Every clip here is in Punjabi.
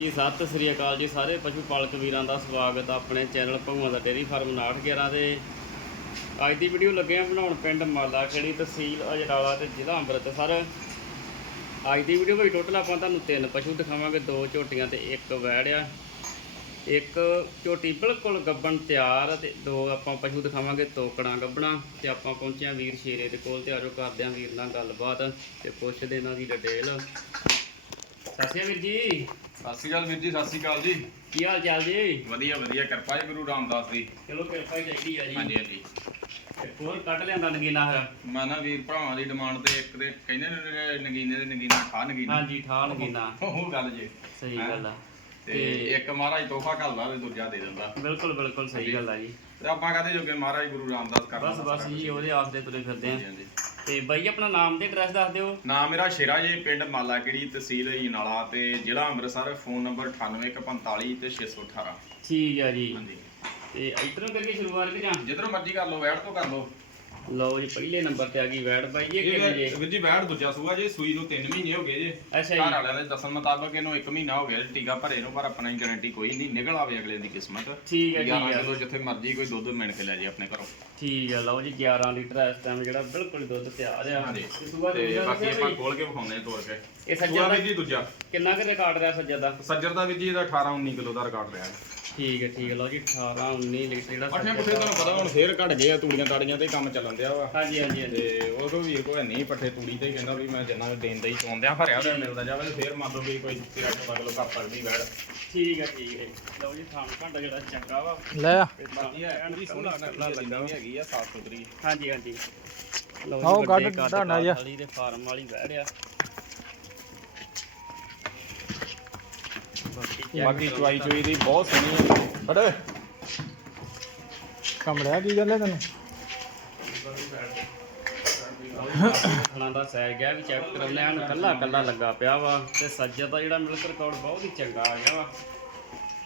ਜੀ, ਸਤਿ ਸ੍ਰੀ ਅਕਾਲ ਜੀ ਸਾਰੇ ਪਸ਼ੂ ਪਾਲਕ ਵੀਰਾਂ ਦਾ ਸਵਾਗਤ ਆਪਣੇ ਚੈਨਲ ਭਗਵਾਨ ਦਾ ਡੇਅਰੀ ਫਾਰਮ 911 ਦੇ। ਅੱਜ ਦੀ ਵੀਡੀਓ ਲੱਗੇ ਆ ਬਣਾਉਣ ਪਿੰਡ ਮਾਲਾ ਖੇੜੀ ਤਹਿਸੀਲ ਅਜਰਾਲਾ ਤੇ ਜ਼ਿਲ੍ਹਾ ਅੰਮ੍ਰਿਤਸਰ। ਅੱਜ ਦੀ ਵੀਡੀਓ ਵਿੱਚ ਟੋਟਲ ਆਪਾਂ ਤੁਹਾਨੂੰ ਤਿੰਨ ਪਸ਼ੂ ਦਿਖਾਵਾਂਗੇ, ਦੋ ਝੋਟੀਆਂ ਤੇ ਇੱਕ ਵੈੜ ਆ। ਇੱਕ ਝੋਟੀ ਬਿਲਕੁਲ ਗੱਬਣ ਤਿਆਰ ਆ ਤੇ ਦੋ ਆਪਾਂ ਪਸ਼ੂ ਦਿਖਾਵਾਂਗੇ, ਤੋਕੜਾਂ ਗੱਬਣਾ ਤੇ ਆਪਾਂ ਪਹੁੰਚਿਆ ਵੀਰ ਸ਼ੇਰੇ ਦੇ ਕੋਲ ਤੇ ਆਜੋ ਕਰਦੇ ਆ ਵੀਰ ਨਾਲ ਗੱਲਬਾਤ ਤੇ ਪੁੱਛਦੇ ਇਹਨਾਂ ਦੀ ਡਿਟੇਲ ਸਤਿ ਸ਼੍ਰੀ ਅਕਾਲ ਵੀਰ ਜੀ। ਸਤਿ ਸ਼੍ਰੀ ਅਕਾਲ ਵੀਰ ਜੀ ਸਤਿ ਸ਼੍ਰੀ ਅਕਾਲ ਜੀ। ਕੀ ਹਾਲ ਚਾਲ ਜੀ? ਵਧੀਆ ਵਧੀਆ। ਕਿਰਪਾ ਹੈ ਗੁਰੂ ਰਾਮਦਾਸ ਦੀ। ਚਲੋ ਕਿਰਪਾ ਚਾਹੀਦੀ ਆ ਜੀ। ਹਾਂਜੀ ਹਾਂਜੀ। ਤੇ ਹੋਰ ਕੱਢ ਲਿਆਂਦਾ ਨਗੀਨਾ ਹੈ ਮੈਂ ਨਾ ਵੀਰ ਭਰਾਵਾਂ ਦੀ ਡਿਮਾਂਡ ਤੇ ਇੱਕ ਦੇ ਕਹਿੰਦੇ ਨੇ ਨਗੀਨੇ ਦੇ ਨਗੀਨਾ ਖਾ ਨਗੀਨਾ। ਹਾਂਜੀ ਠਾਹ ਨਗੀਨਾ। ਉਹ ਗੱਲ ਜੇ। ਸਹੀ? ਗੱਲ ਆ। ਤੇ ਇੱਕ ਮਹਾਰਾਜ ਤੋਹਫਾ ਘੱਲਦਾ ਤੇ ਦੂਜਾ ਦੇ ਦਿੰਦਾ। ਬਿਲਕੁਲ ਬਿਲਕੁਲ ਸਹੀ ਗੱਲ ਆ ਜੀ। ਤੇ ਆਪਾਂ ਕਹਦੇ ਜੋਗੇ ਮਹਾਰਾਜ ਗੁਰੂ ਰਾਮਦਾਸ ਕਰਦਾ ਬਸ ਬਸ ਜੀ ਉਹਦੇ ਆਸਰੇ ਤੁਰੇ ਫਿਰਦੇ ਆ। ਤੇ ਬਾਈ ਆਪਣਾ ਨਾਮ ਤੇ ਐਡਰੈਸ ਦੱਸ ਦਿਓ। ਨਾਮ ਮੇਰਾ ਸ਼ੇਰਾ ਜੀ ਪਿੰਡ ਮਾਲਾਕਿੜੀ ਤਹਿਸੀਲ ਜਨਾਲਾ ਤੇ ਜ਼ਿਲ੍ਹਾ ਅੰਮ੍ਰਿਤਸਰ ਫੋਨ ਨੰਬਰ 98145 ਤੇ 618 ਠੀਕ ਆ ਜੀ। ਹਾਂਜੀ। ਤੇ ਇਧਰੋਂ ਕਰੀਏ ਸ਼ੁਰੂਆਤ ਕਿ ਜਾਂ? ਜਿੱਧਰੋਂ ਮਰਜ਼ੀ ਕਰ ਲਓ ਵੈੜ ਤੋਂ ਕਰ ਲਓ। ਲਓ ਜੀ ਪਹਿਲੇ ਨੰਬਰ ਤੇ ਆ ਗਈ ਵੈੜ ਬਾਈ ਇਹ ਕਿੰਨੇ ਜੀ? ਇਹ ਵੀਰ ਜੀ ਵੈੜ ਦੂਜਾ ਸੂਆ ਜੇ ਸੂਈ ਨੂੰ 3 ਮਹੀਨੇ ਹੋ ਗਏ ਜੇ। ਅੱਛਾ ਘਰ ਜੀ ਵਾਲਿਆਂ ਦੇ ਦੱਸਣ ਮੁਤਾਬਕ ਇਹਨੂੰ 1 ਮਹੀਨਾ ਹੋ ਗਿਆ ਜੀ ਟੀਕਾ ਭਰੇ ਨੂੰ ਪਰ ਆਪਣਾ ਗਾਰੰਟੀ ਕੋਈ ਨਹੀਂ ਨਿਕਲ ਆਵੇ ਅਗਲੇ ਦੀ ਕਿਸਮਤ। ਠੀਕ ਹੈ 11 ਠੀਕ ਹੈ। ਜਿੱਥੇ ਮਰਜ਼ੀ ਕੋਈ ਦੁੱਧ ਮਿਣ ਕੇ ਲੈ ਜੇ ਆਪਣੇ ਘਰੋਂ। ਠੀਕ ਹੈ ਲਓ ਜੀ 11 ਲੀਟਰ ਇਸ ਟਾਈਮ ਜਿਹੜਾ ਬਿਲਕੁਲ ਦੁੱਧ ਤਿਆਰ ਆ। ਹਾਂਜੀ। ਤੇ ਸੂਆ ਤੇ ਦੂਜਾ ਬਾਕੀ ਦੱਸਿਆ ਆਪਾਂ ਬਾਈ? ਖੋਲ ਕੇ ਵਿਖਾਉਂਦੇ ਆ ਤੋੜ ਕੇ। ਇਹ ਸੂਆ ਸੱਜਾ ਦਾ ਵੀਰ ਜੀ ਦੂਜਾ। ਕਿੰਨਾ ਕੁ ਰਿਕਾਰਡ ਰਿਹਾ ਸੱਜਾ ਦਾ? ਸੱਜਰ ਦਾ ਵੀਰ ਜੀ ਇਹਦਾ 18 19 ਕਿਲੋ ਦਾ ਰਿਕਾਰਡ ਰਿਹਾ। ਠੀਕ ਹੈ ਠੀਕ ਹੈ। ਲਓ ਜੀ 18 19 ਲੀਟਰ ਜਿਹੜਾ ਅੱਠੇ ਪੁੱਠੇ ਤੁਹਾਨੂੰ ਪਤਾ ਹੁਣ ਫੇਰ ਘਟ ਗਏ ਆ ਤੂੜੀਆਂ ਤਾੜੀਆਂ ਤੇ ਕੰਮ ਚੱਲਣ ਦਿਆ ਵਾ। ਹਾਂਜੀ ਹਾਂਜੀ ਹਾਂਜੀ। ਤੇ ਉਹ ਕੋ ਵੀਰ ਕੋ ਨਹੀਂ ਪੱਠੇ ਤੂੜੀ ਤੇ ਹੀ ਕਹਿੰਦਾ ਵੀ ਮੈਂ ਜਿੰਨਾ ਦੇਣ ਦਾ ਹੀ ਚੋਂਦਿਆਂ ਭਰਿਆ ਹੋਇਆ ਮਿਲਦਾ ਜਾਵੇ ਫੇਰ ਮੰਨ ਲਓ ਵੀ ਕੋਈ 13 14 ਕਿਲੋ ਕਰ ਸਕਦੀ ਵੈੜ ਠੀਕ ਹੈ ਠੀਕ ਹੈ। ਲਓ ਜੀ ਥਾਣ ਘੰਟਾ ਜਿਹੜਾ ਚੰਗਾ ਵਾ। ਲੈ ਆ। ਤੇ ਬਾਕੀ ਐਨ ਪੂਰੀ ਸੋਹਣੀ ਨਕਲਾਂ ਲੱਗਾ ਹੈਗੀ ਆ ਸਾਫ਼ ਸੁਥਰੀ। ਹਾਂਜੀ ਹਾਂਜੀ। ਲਓ ਆਓ ਵੱਡੇ ਕੱਢ ਕੱਦ ਢਾਣਾ ਜਿਹਾ। ਵਾਲੀ ਦੇ ਫਾਰਮ ਵਾਲੀ ਰਿਆ ਬਾਕੀ ਬਾਕੀ ਚੁਆਈ ਦੀ ਬਹੁਤ ਸੋਹਣੀ ਹੈ ਬੜੇ ਕਮੜਿਆ ਕੀ ਗੱਲ ਹੈ ਤੈਨੂੰ? ਖਾਣਾ ਦਾ ਸਹਿ ਗਿਆ ਵੀ ਚੈੱਕ ਕਰ ਲਿਆ ਹਨ ਕੱਲਾ ਕੱਲਾ ਲੱਗਾ ਪਿਆ ਵਾ। ਤੇ ਸੱਜਾ ਦਾ ਜਿਹੜਾ ਮਿਲਕ ਰਿਕਾਰਡ ਬਹੁਤ ਹੀ ਚੰਗਾ ਆ ਗਿਆ ਵਾ।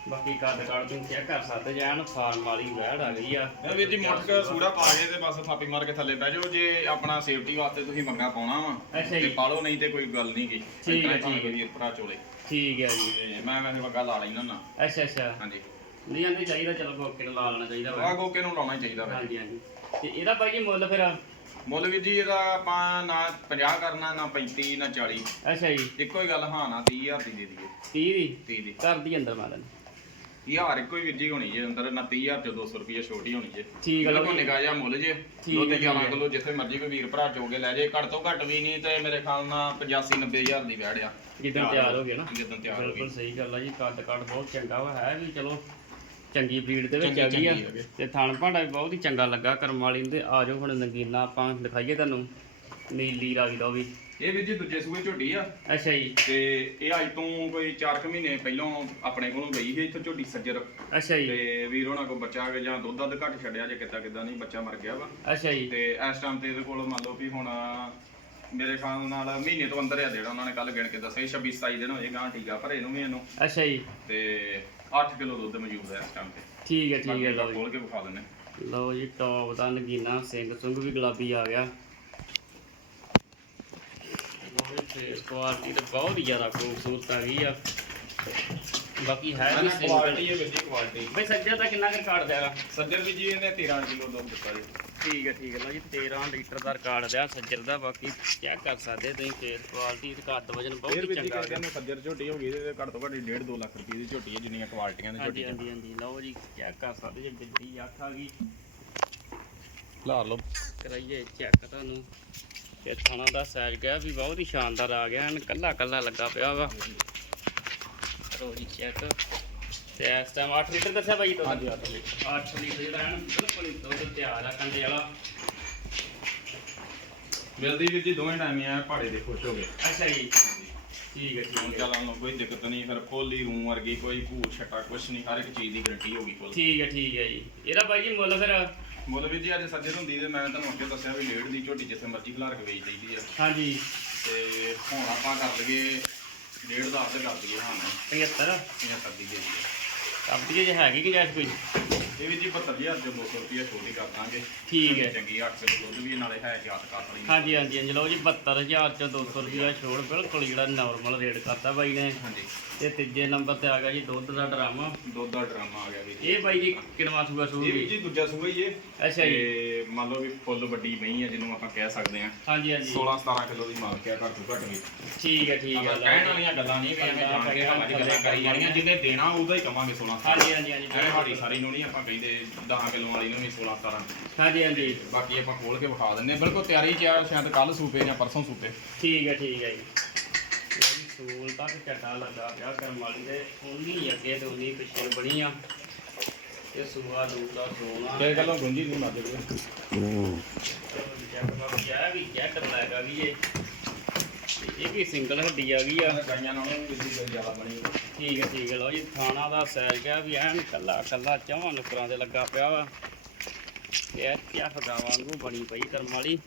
ਬਾਕੀ ਕੱਦ ਕਾੜ ਤੁਸੀਂ ਚੈੱਕ ਕਰ ਸਕਦੇ ਜੇ ਐਨ ਫਾਰਮ ਵਾਲੀ ਵਹਿੜ ਆ ਗਈ ਆ। ਇਹ ਵੀਰ ਜੀ ਮੁੱਠ ਕੇ ਸੂੜਾ ਪਾ ਕੇ ਤੇ ਬਸ ਥਾਪੀ ਮਾਰ ਕੇ ਥੱਲੇ ਬਹਿ ਜਾਓ ਜੇ ਆਪਣਾ ਸੇਫਟੀ ਵਾਸਤੇ ਤੁਸੀਂ ਮੰਗਾ ਪਾਉਣਾ ਵਾ ਅੱਛਾ ਤੇ ਜੀ ਪਾਲੋ ਨਹੀਂ ਤੇ ਕੋਈ ਗੱਲ ਨਹੀਂ ਗੀ। ਠੀਕ ਹੈ, ਠੀਕ ਹੈ। ਵੀਰ ਭਰਾ ਚੋਲੇ। ਠੀਕ ਹੈ ਜੀ। ਤੇ ਮੈਂ ਵੈਸੇ ਵਗਾ ਲਾ ਲੈਣਾ ਨਾ ਅੱਛਾ ਅੱਛਾ। ਹਾਂਜੀ। ਨਹੀਂ ਆਂਦੇ ਚਾਹੀਦਾ ਚਲੋ ਗੋਕੇ ਨੂੰ ਲਾ ਲੈਣਾ ਚਾਹੀਦਾ ਵਾ। ਆ ਗੋਕੇ ਨੂੰ ਲਾਉਣਾ ਹੀ ਚਾਹੀਦਾ ਵੈਸੇ ਹਾਂਜੀ ਹਾਂਜੀ। ਤੇ ਇਹਦਾ ਬਾਈ ਜੀ ਮੁੱਲ ਫਿਰ? ਮੁੱਲ ਵੀਰ ਜੀ ਇਹਦਾ ਆਪਾਂ ਨਾ 50 ਕਰਨਾ ਨਾ 35 ਨਾ 40 ਅੱਛਾ ਜੀ। ਇੱਕੋ ਹੀ ਗੱਲ ਹਾਂ ਨਾ 30000 ਦੀ ਦੇ ਦਈਏ। 30 ਦੀ? 30 ਦੀ। ਘਰ ਦੀ ਅੰਦਰ ਮਾਰਨ ਹਜ਼ਾਰ ਇੱਕੋ ਹੀ ਵੀਰ ਜੀ ਹੋਣੀ ਜੇ ਅੰਦਰ ਨਾ 30000 ਚ 200 ਰੁਪਏ ਛੋਟੀ ਹੋਣੀ ਜੇ। ਠੀਕ ਹੈ ਬਿਲਕੁਲ ਨਿਕਾ ਜਿਹਾ ਮੁੱਲ ਜੇ ਦੁੱਧ ਹੈ, ਠੀਕ 11 ਹੈ। ਕਿਲੋ ਜਿੱਥੇ ਮਰਜ਼ੀ ਕੋਈ ਵੀਰ ਭਰਾ ਚੋਗੇ ਲੈ ਜੇ ਘੱਟ ਤੋਂ ਘੱਟ ਵੀ ਨਹੀਂ ਤੇ ਮੇਰੇ ਖਿਆਲ ਨਾਲ 85 90000 ਦੀ ਵੈੜ ਆ। ਜਿੱਦਾਂ ਤਿਆਰ ਹੋ ਗਏ ਨਾ। ਜਿੱਦਾਂ ਤਿਆਰ ਹੋ ਬਿਲਕੁਲ ਗਈ ਸਹੀ ਗੱਲ ਆ ਜੀ ਕੱਦ ਕੱਦ ਬਹੁਤ ਚੰਗਾ ਵਾ ਹੈ ਵੀ ਚਲੋ ਚੰਗੀ ਬਰੀਡ ਦੇ ਵਿੱਚ ਆ ਗਈ ਆ। ਤੇ ਥਣ ਭਾਂਡਾ ਵੀ ਬਹੁਤ ਹੀ ਚੰਗਾ ਲੱਗਾ ਕਰਮ ਵਾਲੀ ਨੂੰ ਤੇ ਆ ਜਾਓ ਹੁਣ ਨਗੀਨਾ ਆਪਾਂ ਦਿਖਾਈਏ ਤੁਹਾਨੂੰ। ਨੀਲੀ ਰਾਵੀ ਦਾ ਵੀ। ਇਹ ਵੀਰ ਜੀ ਦੂਜੇ ਸੂਏ ਝੋਟੀ ਆ। ਅੱਛਾ ਜੀ। ਤੇ ਇਹ ਅੱਜ ਤੋਂ ਕੋਈ 4 ਮਹੀਨੇ ਪਹਿਲਾਂ ਆਪਣੇ ਕੋਲੋਂ ਗਈ ਸੀ ਇੱਥੋਂ ਝੋਟੀ ਸੱਜਰ। ਅੱਛਾ ਜੀ। ਤੇ ਵੀਰ ਹੋਣਾ ਕੋ ਬੱਚਾ ਆ ਗਿਆ ਜਾਂ ਦੁੱਧ ਦੱਧ ਘੱਟ ਛੱਡਿਆ ਜੇ ਕਿੱਦਾਂ ਕਿੱਦਾਂ ਨਹੀਂ ਬੱਚਾ ਮਰ ਗਿਆ ਵਾ। ਅੱਛਾ ਜੀ। ਤੇ ਇਸ ਟਾਈਮ ਤੇ ਇਹਦੇ ਕੋਲ ਮੰਨ ਲਓ ਵੀ ਹੁਣ ਮੇਰੇ ਖਿਆਲ ਨਾਲ ਮਹੀਨੇ ਤੋਂ ਅੰਦਰ ਆ ਜਿਹੜਾ ਉਹਨਾਂ ਨੇ ਕੱਲ ਗਿਣ ਕੇ ਦੱਸਿਆ 26 27 ਦਿਨ ਹੋਏ ਗਾਂ ਟੀਕਾ ਭਰੇ ਨੂੰ ਵੀ ਇਹਨੂੰ। ਅੱਛਾ ਜੀ। ਤੇ 8 ਕਿਲੋ ਦੁੱਧ ਮੌਜੂਦ ਹੈ ਇਸ ਟਾਈਮ ਤੇ। ਠੀਕ ਹੈ ਠੀਕ ਹੈ ਲਓ ਜੀ। ਖੋਲ ਕੇ ਵਿਖਾ ਦਿੰਨੇ ਲਓ ਜੀ ਟੌਪ ਦਾ ਨਗੀਨਾ ਸਿੰਘ ਸੁੰਗ ਵੀ ਗੁਲਾਬੀ ਆ ਗਿਆ। ਫੇਸ ਕੁਆਲਿਟੀ ਤੇ ਬਹੁਤ ਹੀ ਜ਼ਿਆਦਾ ਖੂਬਸੂਰਤ ਆ ਗਈ ਆ। ਬਾਕੀ ਹੈ ਵੀ ਕੁਆਲਿਟੀ ਹੈ ਜੀ ਕੁਆਲਿਟੀ ਬਈ ਸੱਜਾ ਤਾਂ ਕਿੰਨਾ ਕੁ ਕਾਰਡ ਦਿਆਗਾ ਸੱਜਰ ਵੀ ਜੀ ਇਹਨੇ 13 ਕਿਲੋ ਦੁੱਧ ਦਿੱਤਾ ਜੀ। ਠੀਕ ਹੈ ਠੀਕ ਹੈ। ਲਓ ਜੀ 13 ਲੀਟਰ ਦਾ ਰਿਕਾਰਡ ਦਿਆ ਸੱਜਰ ਦਾ। ਬਾਕੀ ਚੈੱਕ ਕਰ ਸਕਦੇ ਤੁਸੀਂ? ਫੇਸ ਕੁਆਲਿਟੀ ਤੇ ਕੱਦ ਵਜਨ ਬਹੁਤ ਫਿਰ ਹੀ ਚੰਗਾ ਕਹਿੰਦੇ ਨੇ ਸੱਜਰ ਝੋਟੀ ਹੋ ਗਈ ਤੇ ਘੱਟ ਤੋਂ ਘੱਟ 1.5 2 ਲੱਖ ਰੁਪਏ ਦੀ ਝੋਟੀ ਹੈ ਜਿੰਨੀਆਂ ਕੁਆਲਿਟੀਆਂ ਦੀ ਝੋਟੀ ਹਾਂਜੀ ਹਾਂਜੀ ਲਓ ਜੀ ਚੈੱਕ ਕਰ ਸਕਦੇ ਜੇ ਬਿੱਲੀ ਅੱਖ ਆ ਗਈ। ਲਾ ਲਓ। ਕਰਾਈਏ ਚੈੱਕ ਤੁਹਾਨੂੰ। ਤੇ ਥਾਣਾ ਦਾ ਸਾਈਜ਼ ਗਿਆ ਵੀ ਬਹੁਤ ਹੀ ਸ਼ਾਨਦਾਰ ਆ ਗਿਆ ਐਨ ਕੱਲਾ ਕੱਲਾ ਲੱਗਾ ਪਿਆ ਵਾ। ਕਰੋ ਜੀ ਚੈੱਕ ਤੇ ਇਸ ਟਾਈਮ 8 ਲੀਟਰ ਦੱਸਿਆ ਬਾਈ ਤੋਂ? ਹਾਂਜੀ, ਅੱਠ ਲੀਟਰ। 8 ਲੀਟਰ ਜਿਹੜਾ ਐਨ ਬਿਲਕੁਲ ਹੀ ਦੁੱਧ ਤਿਆਰ ਆ ਕੰਡੇ ਵਾਲਾ। ਮਿਲਦੀ ਵੀਰ ਜੀ ਦੋਵੇਂ ਟਾਈਮ ਆ ਪਹਾੜੇ ਦੇ ਖੁਸ਼ ਹੋ ਗਏ। ਅੱਛਾ ਜੀ। ਠੀਕ ਹੈ ਹੁਣ ਠੀਕ ਹੈ। ਚੱਲਾਂ ਕੋਈ ਦਿੱਕਤ ਨਹੀਂ ਫਿਰ ਫੋਲੀ ਰੂਮ ਵਰਗੀ ਕੋਈ ਭੂਰ ਛਟਾ ਕੁਛ ਨਹੀਂ ਹਰ ਇੱਕ ਚੀਜ਼ ਦੀ ਗਾਰੰਟੀ ਹੋਗੀ ਕੋਲ ਠੀਕ ਹੈ ਠੀਕ ਹੈ ਜੀ। ਇਹਦਾ ਬਾਈ ਜੀ ਮੁੱਲ ਫਿਰ? ਮੁੱਲ ਵੀਰ ਜੀ ਅੱਜ ਸੱਜਰ ਹੁੰਦੀ ਤੇ ਮੈਂ ਤੁਹਾਨੂੰ ਅੱਗੇ ਦੱਸਿਆ ਵੀ ਲੇਟ ਦੀ ਝੋਟੀ ਜਿੱਥੇ ਮਰਜ਼ੀ ਖਿਲਾਰ ਕੇ ਵੇਚ ਦਈਦੀ ਆ। ਹਾਂਜੀ। ਤੇ ਹੁਣ ਆਪਾਂ ਕਰ ਲਈਏ ਡੇਢ ਦਾ ਅੱਧ ਕਰ ਦਈਏ ਹਾਂ। 75 75 ਦੀ ਦੇ ਦਈਏ ਕੰਪਨੀ ਜੇ ਹੈਗੀ ਕਿ ਜੈਸ ਕੋਈ? ਇਹ ਵੀ ਜੀ 72000 ਤੇ 200 ਰੁਪਏ ਛੋਟ ਕਰ ਦਾਂਗੇ। ਠੀਕ ਹੈ। ਚੰਗੀ 8 ਕਿਲੋ ਦੁੱਧ ਵੀ ਨਾਲੇ ਹੈ ਜਾਤ ਵਾਲੀ। ਹਾਂਜੀ ਹਾਂਜੀ ਹਾਂਜੀ ਲਓ ਜੀ 72000 ਚ 200 ਰੁਪਿਆ ਛੋੜ ਬਿਲਕੁਲ ਜਿਹੜਾ ਨਾਰਮਲ ਰੇਟ ਕਰਤਾ ਬਾਈ ਨੇ। ਹਾਂਜੀ। ਤੇ ਤੀਜੇ ਨੰਬਰ ਤੇ ਆ ਗਿਆ ਜੀ ਦੁੱਧ ਦਾ ਡਰਾਮਾ। ਦੁੱਧ ਦਾ ਡਰਾਮਾ ਆ ਗਿਆ ਵੀ ਇਹ ਬਾਈ ਜੀ ਕਿਨਵਾ ਸੂਗਾ ਇਹ ਵੀ ਸੂਗੀ ਜੀ ਦੂਜਾ ਸੂਆ ਹੀ ਇਹ ਅੱਛਾ ਜੀ। ਤੇ ਮੰਨ ਲਓ ਵੀ ਫੁੱਲ ਵੱਡੀ ਮਹੀਂ ਹੈ ਜਿਹਨੂੰ ਆਪਾਂ ਕਹਿ ਸਕਦੇ ਹਾਂ ਹਾਂਜੀ ਹਾਂਜੀ। 16 17 ਕਿਲੋ ਦੀ ਮਾਲਕ ਹੈ ਘੱਟ ਤੋਂ ਘੱਟ ਵੀ। ਠੀਕ ਹੈ ਠੀਕ ਹੈ ਕਹਿਣ ਵਾਲੀਆਂ ਗੱਲਾਂ ਨਹੀਂ ਵੀ ਐਵੇਂ ਜਾਣ ਕੇ ਹਵਾ ਗੱਲਾਂ ਕਰੀ ਜਾਣੀਆਂ ਜਿਹਨੇ ਦੇਣਾ ਉਹਦਾ ਹੀ ਕਵਾਂਗੇ 16 ਹਾਂਜੀ ਹਾਂਜੀ ਹਾਂਜੀ ਐਵੇਂ ਸਾਡੀ ਸਾਰੀ ਨੂੰ ਨਹੀਂ ਆਪਾਂ ਕਹਿੰਦੇ 10 ਕਿਲੋ ਵਾਲੀ ਨੂੰ ਵੀ 16 17 ਹਾਂਜੀ ਹਾਂਜੀ। ਬਾਕੀ ਆਪਾਂ ਖੋਲ ਕੇ ਵਿਖਾ ਦਿੰਨੇ ਬਿਲਕੁਲ ਤਿਆਰੀ 'ਚ ਆ ਸ਼ਾਇਦ ਕੱਲ ਸੂਪੇ ਜਾਂ ਪਰਸੋਂ ਸੂਪੇ। ਠੀਕ ਹੈ ਠੀਕ ਹੈ ਜੀ। ਵੀ ਸੂਲ ਤੱਕ ਝੱਟਾ ਲੱਗਾ ਪਿਆ ਕਰਮ ਵਾਲੀ ਦੇ ਉਨੀ ਅੱਗੇ ਤੇ ਉਨੀ ਪਿੱਛੇ ਬਣੀ ਆ। ਇਹ ਸੂਆ ਦੂਸਰਾ ਸੋਨਾ। ਤੇ ਗੱਲੋਂ ਗੁੰਜੀ ਨਹੀਂ ਮਾਰਦੇ ਵੀਰੇ। ਇਹ ਵੀ ਜੈਟ ਬਲੈਕ ਆ ਗਈ ਇਹ ਤੇ ਇਹ ਵੀ ਸਿੰਗਲ ਹੱਡੀ ਆ ਗਈ ਆ। ਗਾਈਆਂ ਨਾਲੋਂ ਵੀ ਬਿਜਲੀ ਕੋਈ ਜ਼ਿਆਦਾ ਬਣੀ। ਹੋਈ। ਠੀਕ ਹੈ ਠੀਕ ਹੈ ਲਓ ਜੀ ਥਾਣਾ ਦਾ ਸਾਈਜ਼ ਗਿਆ ਵੀ ਐਨ ਕੱਲਾ ਕੱਲਾ ਚੌਹਾਂ ਨੁਕਰਾਂ ਦੇ ਲੱਗਾ ਪਿਆ ਵਾ। ਇਹ ਕਿਆ ਫਗਾ ਵਾਂਗੂ ਬਣੀ ਪਈ ਕਰਮ ਵਾਲੀ।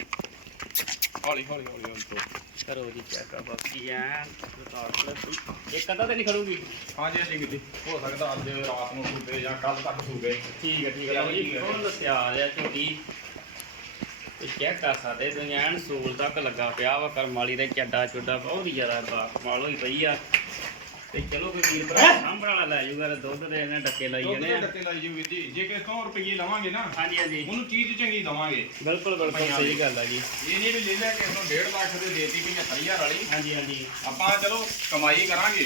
ਹੌਲੀ ਹੌਲੀ ਹੌਲੀ ਹੌਲੀ। ਕਰੋ ਜੀ ਚੈੱਕ ਬਾਕੀ ਰਿਕਾਰਡ ਇੱਕ ਅੱਧਾ ਤੇ ਨਹੀਂ ਖੜੂਗੀ? ਹਾਂਜੀ ਹਾਂਜੀ ਵੀਰੇ ਹੋ ਸਕਦਾ ਅੱਜ ਰਾਤ ਨੂੰ ਸੂਪੇ ਜਾਂ ਕੱਲ ਤੱਕ ਸੂਪੇ ਠੀਕ ਹੈ ਠੀਕ ਹੈ। ਲਓ ਜੀ। ਹੁਣ ਦੱਸਿਆ ਆ ਝੋਟੀ ਤੇ ਚੈੱਕ ਕਰ ਸਕਦੇ ਤੁਸੀਂ ਐਨ ਸੂਲ ਤੱਕ ਲੱਗਾ ਪਿਆ ਵਾ ਕਰਮ ਵਾਲੀ ਦੇ ਚੱਡਾ ਚੁੱਡਾ ਬਹੁਤ ਹੀ ਜ਼ਿਆਦਾ ਬਾ ਕਮਾਲ ਹੋਈ ਪਈ ਆ। ਤੇ ਚਲੋ ਕੋਈ ਵੀਰ ਭਰਾ ਸਾਂਭਣ ਵਾਲਾ ਲੈ ਜਾਊਗਾ ਤੇ ਦੁੱਧ ਦੇ ਇਹਨੇ ਡੱਕੇ ਲਾਈ ਦੁੱਧ ਜਾਣੇ ਦੇ ਆ। ਡੱਕੇ ਲਾਈ ਜੀ ਵੀਰ ਜੀ। ਜੇ ਕਿਸ ਤੋਂ ਰੁਪਈਏ ਲਵਾਂਗੇ ਨਾ ਹਾਂਜੀ ਹਾਂਜੀ। ਉਹਨੂੰ ਚੀਜ਼ ਚੰਗੀ ਦਵਾਂਗੇ। ਬਿਲਕੁਲ ਬਿਲਕੁਲ ਸਹੀ ਗੱਲ ਆ ਜੀ। ਇਹ ਨਹੀਂ ਵੀ ਲੈ ਲੈ ਕੇ ਤੋਂ 1.5 ਲੱਖ ਦੇ ਦੇਤੀ 75000 ਵਾਲੀ। ਹਾਂਜੀ ਹਾਂਜੀ। ਆਪਾਂ ਚਲੋ ਕਮਾਈ ਕਰਾਂਗੇ।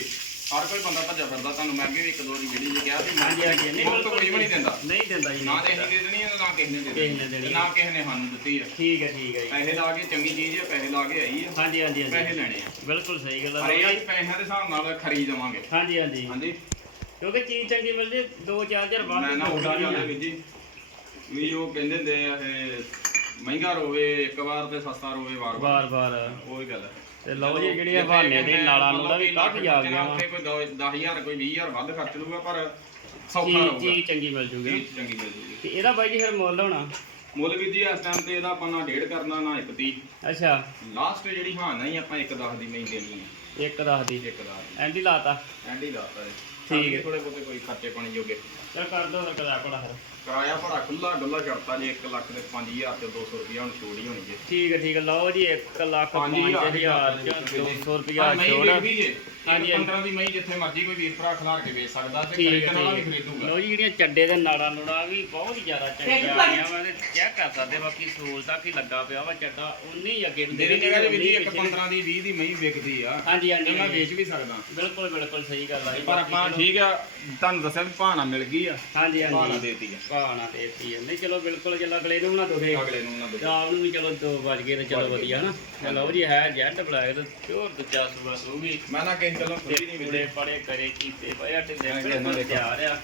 ਹਰ ਕੋਈ ਬੰਦਾ ਭੱਜਾ ਫਿਰਦਾ ਤੁਹਾਨੂੰ ਮੈਂ ਅੱਗੇ ਵੀ ਇੱਕ ਦੋ ਵਾਰੀ ਜਿਹੜੀ ਜੀ ਕਿਹਾ ਸੀ ਹਾਂਜੀ ਹਾਂਜੀ ਨਹੀਂ ਮੁੱਲ ਤਾਂ ਕੋਈ ਵੀ ਨਹੀਂ ਦਿੰਦਾ। ਨਹੀਂ ਦਿੰਦਾ ਜੀ ਨਾ ਤੇ ਅਸੀਂ ਦਿੰਦਾ। ਦੇ ਦੇਣੀ ਹੈ ਨਾ ਕਿਸੇ ਨੇ ਦੇ ਕਿਸੇ ਨੇ ਦੇਣੀ। ਦੇਣੀ ਤੇ ਨਾ ਕਿਸੇ ਨੇ ਸਾਨੂੰ ਦਿੱਤੀ ਹੈ ਠੀਕ ਹੈ ਠੀਕ ਹੈ ਜੀ। ਪੈਸੇ ਲਾ ਕੇ ਚੰਗੀ ਚੀਜ਼ ਹੈ ਪੈਸੇ ਲਾ ਕੇ ਆਈ ਹੈ ਹਾਂਜੀ ਹਾਂਜੀ ਪੈਸੇ ਹਾਂਜੀ ਲੈਣੇ ਆ। ਬਿਲਕੁਲ ਸਹੀ ਗੱਲ ਪਰ ਇਹ ਆ ਆ ਕਿ ਪੈਸਿਆਂ ਦੇ ਹਿਸਾਬ ਨਾਲ ਖਰੀਦ ਦੇਵਾਂਗੇ। ਹਾਂਜੀ ਹਾਂਜੀ। ਹਾਂਜੀ। ਕਿਉਂਕਿ ਚੀਜ਼ ਚੰਗੀ ਮਿਲ ਜੇ 2-4000 ਮੈਂ ਬਾਅਦ ਨਾ ਵਿੱਚ ਉਹਦਾ ਹੋਊਗਾ ਗੱਲ ਨਹੀਂ ਵੀ ਜੀ ਵੀ ਉਹ ਕਹਿੰਦੇ ਹੁੰਦੇ ਆ ਇਹ ਮਹਿੰਗਾ ਰੋਵੇ ਇੱਕ ਵਾਰ ਤੇ ਸਸਤਾ ਰੋਵੇ ਵਾਰ ਵਾਰ ਬਾਰ-ਬਾਰ ਉਹ ਹੀ ਗੱਲ ਹੈ ਤੇ ਲਓ ਜੀ ਜਿਹੜੀਆਂ ਹਵਾਨੇ ਦੇ ਨਾਲਾਂ ਨੂੰ ਦਾ ਵੀ ਕਾਫੀ ਆ ਗਿਆ ਵਾ ਉੱਥੇ ਕੋਈ 10000 ਕੋਈ 20000 ਵੱਧ ਖਰਚ ਲੂਗਾ ਪਰ ਸੌਖਾ ਰਹੂਗਾ। ਚੀਜ਼ ਚੰਗੀ ਮਿਲ ਜੂਗੀ ਚੰਗੀ ਮਿਲ ਜੂਗੀ। ਤੇ ਇਹਦਾ ਬਾਈ ਜੀ ਫਿਰ ਮੁੱਲ ਹੋਣਾ? ਮੁੱਲ ਵੀ ਜੀ ਇਸ ਟਾਈਮ ਤੇ ਇਹਦਾ ਆਪਾਂ ਨਾ ਡੇਢ ਕਰਨਾ ਨਾ 130 ਅੱਛਾ। ਲਾਸਟ ਜਿਹੜੀ ਹਾਂ ਨਹੀਂ ਆਪਾਂ 110 ਦੀ ਨਹੀਂ ਦੇਣੀ ਹੈ। ਇੱਕ ਦੱਸ ਦੀ। 110 ਦੀ। ਐਂਡੀ ਲਾਤਾ। ਐਂਡੀ ਲਾਤਾ ਠੀਕ ਹੈ। ਥੋੜੇ ਬਹੁਤੇ ਕੋਈ ਖਰਚੇ ਪਾਣੀ ਜੋਗੇ। ਚਲ ਕਰ ਦੋ ਫਿਰ ਕਰਾ ਕੋੜਾ ਫਿਰ। ਕਿਰਾਇਆ ਭੜਾ ਖੁੱਲਾ ਡੁੱਲਾ ਕਰਤਾ ਜੀ 1 ਲੱਖ ਦੇ 5000 ਤੇ 200 ਰੁਪਇਆ ਹੁਣ ਛੋੜ ਹੀ ਹੋਣੀ ਜੀ। ਠੀਕ ਹੈ ਠੀਕ ਹੈ। ਲਓ ਜੀ 1 ਲੱਖ ਪੰਜ 5000 ਹਜ਼ਾਰ ਚ 200 ਰੁਪਿਆ ਛੋੜ। ਜੇ। ਹਾਂਜੀ, ਹਾਂਜੀ। 15 ਦੀ ਮਈ ਜਿੱਥੇ ਮਰਜ਼ੀ ਕੋਈ ਵੀਰ ਭਰਾ ਖਿਲਾਰ ਕੇ ਵੇਚ ਸਕਦਾ ਤੇ ਠੀਕ ਹੈ ਖਰੀਦਣ ਵਾਲਾ ਵੀ ਠੀਕ ਖਰੀਦੂਗਾ। ਲਓ ਜੀ ਜਿਹੜੀਆਂ ਚੱਡੇ ਦੇ ਨਾੜਾਂ ਨੂੜਾਂ ਵੀ ਬਹੁਤ ਹੀ ਜ਼ਿਆਦਾ ਚੰਗੀਆਂ ਆ ਗਈਆਂ ਵਾ ਤੇ ਚੈੱਕ ਕਰ ਸਕਦੇ ਬਾਕੀ ਸੂਲ ਤੱਕ ਹੀ ਲੱਗਾ ਪਿਆ ਵਾ ਚੱਡਾ ਉਨੀ ਹੀ ਅੱਗੇ ਨੂੰ ਮੇਰੀ ਨਿਗਾਹ ਦੇ ਵਿੱਚ ਉਨੀ ਹੀ ਇੱਕ ਪਿੱਛੇ। 15 ਦੀ 20 ਦੀ ਮਈ ਵਿਕਦੀ ਆ। ਹਾਂਜੀ ਮੈਂ ਹਾਂਜੀ। ਵੇਚ ਵੀ ਸਕਦਾ। ਬਿਲਕੁਲ ਬਿਲਕੁਲ ਸਹੀ ਗੱਲ ਆ ਜੀ। ਪਰ ਆਪਾਂ ਠੀਕ ਆ ਤੁਹਾਨੂੰ ਦੱਸਿਆ ਵੀ ਭਾਣਾ ਮਿਲ ਗਈ ਆ। ਹਾਂਜੀ ਭਾਣਾ ਹਾਂਜੀ ਦੇਤੀ ਆ। ਭਾਣਾ ਦੇਤੀ ਹੈ ਨਹੀਂ ਚਲੋ ਬਿਲਕੁਲ ਚੱਲ ਅਗਲੇ ਨੂੰ ਨਾ ਦੋਗੇ ਅਗਲੇ ਨੂੰ ਨਾ ਦੇ ਆਪ ਨੂੰ ਵੀ ਚਲੋ ਦੋ ਵੱਜ ਗਏ ਤੇ ਚਲੋ। ਵਧੀਆ ਨਾ। ਲਓ ਜੀ ਹੈ ਜੈਟ ਬਲੈਕ ਤੇ ਪਿਓਰ ਦੂਜਾ ਸੂਬਾ ਸੂਗੀ ਮੈਂ ਨਾ ਗੱਲੋਂ ਤੇ ਖੁਸ਼ੀ ਨਹੀਂ ਮਿਲੇ। ਪੜੇ ਕਰੇ ਕੀਤੇ ਪਏ ਆ ਢਿੱਲੇ ਹਾਂ, ਬਿਲਕੁਲ ਦੇਖੋ। ਤਿਆਰ ਆ।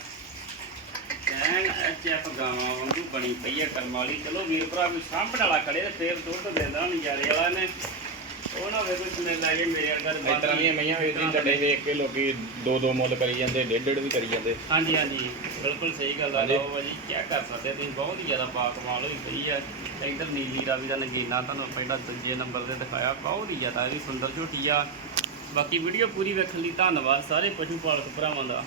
ਐਨ ਐਚਐਫ ਗਾਵਾਂ ਵਾਂਗੂ ਬਣੀ ਪਈ ਆ ਕਰਮ ਵਾਲੀ। ਚਲੋ ਵੀਰ ਭਰਾ ਵੀ ਸਾਂਭਣ ਵਾਲਾ ਖੜੇ ਤੇ ਫੇਰ ਦੁੱਧ ਦਿੰਦਾ ਨਜ਼ਾਰੇ ਵਾਲਾ ਨੇ। ਉਹ ਨਾ ਵੇਖੋ ਕਿੰਨੇ ਲੈ ਜੇ ਮੇਰੇ ਵਰਗਾ ਤੇ ਇਸ ਤਰ੍ਹਾਂ ਦੀਆਂ ਮਈਆਂ ਵੇਚਦੀ ਚੱਡੇ ਵੇਖ ਕੇ ਲੋਕੀ ਦੋ ਦੋ ਮੁੱਲ ਕਰੀ ਜਾਂਦੇ ਡੇਢ ਡੇਢ ਵੀ ਕਰੀ ਜਾਂਦੇ। ਹਾਂਜੀ ਹਾਂਜੀ ਬਿਲਕੁਲ ਸਹੀ ਗੱਲ ਆ ਹਾਂਜੀ। ਲਓ ਭਾਜੀ ਕੀ ਕਰ ਸਕਦੇ ਤੁਸੀਂ ਬਹੁਤ ਹੀ ਜ਼ਿਆਦਾ ਪਾ ਕਮਾਲ ਹੋਈ ਪਈ ਆ। ਇੱਧਰ ਨੀਲੀ ਰਾਵੀ ਦਾ ਨਗੀਨਾ ਤੁਹਾਨੂੰ ਪਹਿਲਾਂ ਦੂਜੇ ਨੰਬਰ ਤੇ ਦਿਖਾਇਆ ਬਹੁਤ ਹੀ ਜ਼ਿਆਦਾ ਇਹਦੀ ਸੁੰਦਰ ਝੋਟੀ ਆ। ਬਾਕੀ ਵੀਡੀਓ ਪੂਰੀ ਵੇਖਣ ਲਈ ਧੰਨਵਾਦ ਸਾਰੇ ਪਸ਼ੂ ਪਾਲਕ ਭਰਾਵਾਂ ਦਾ।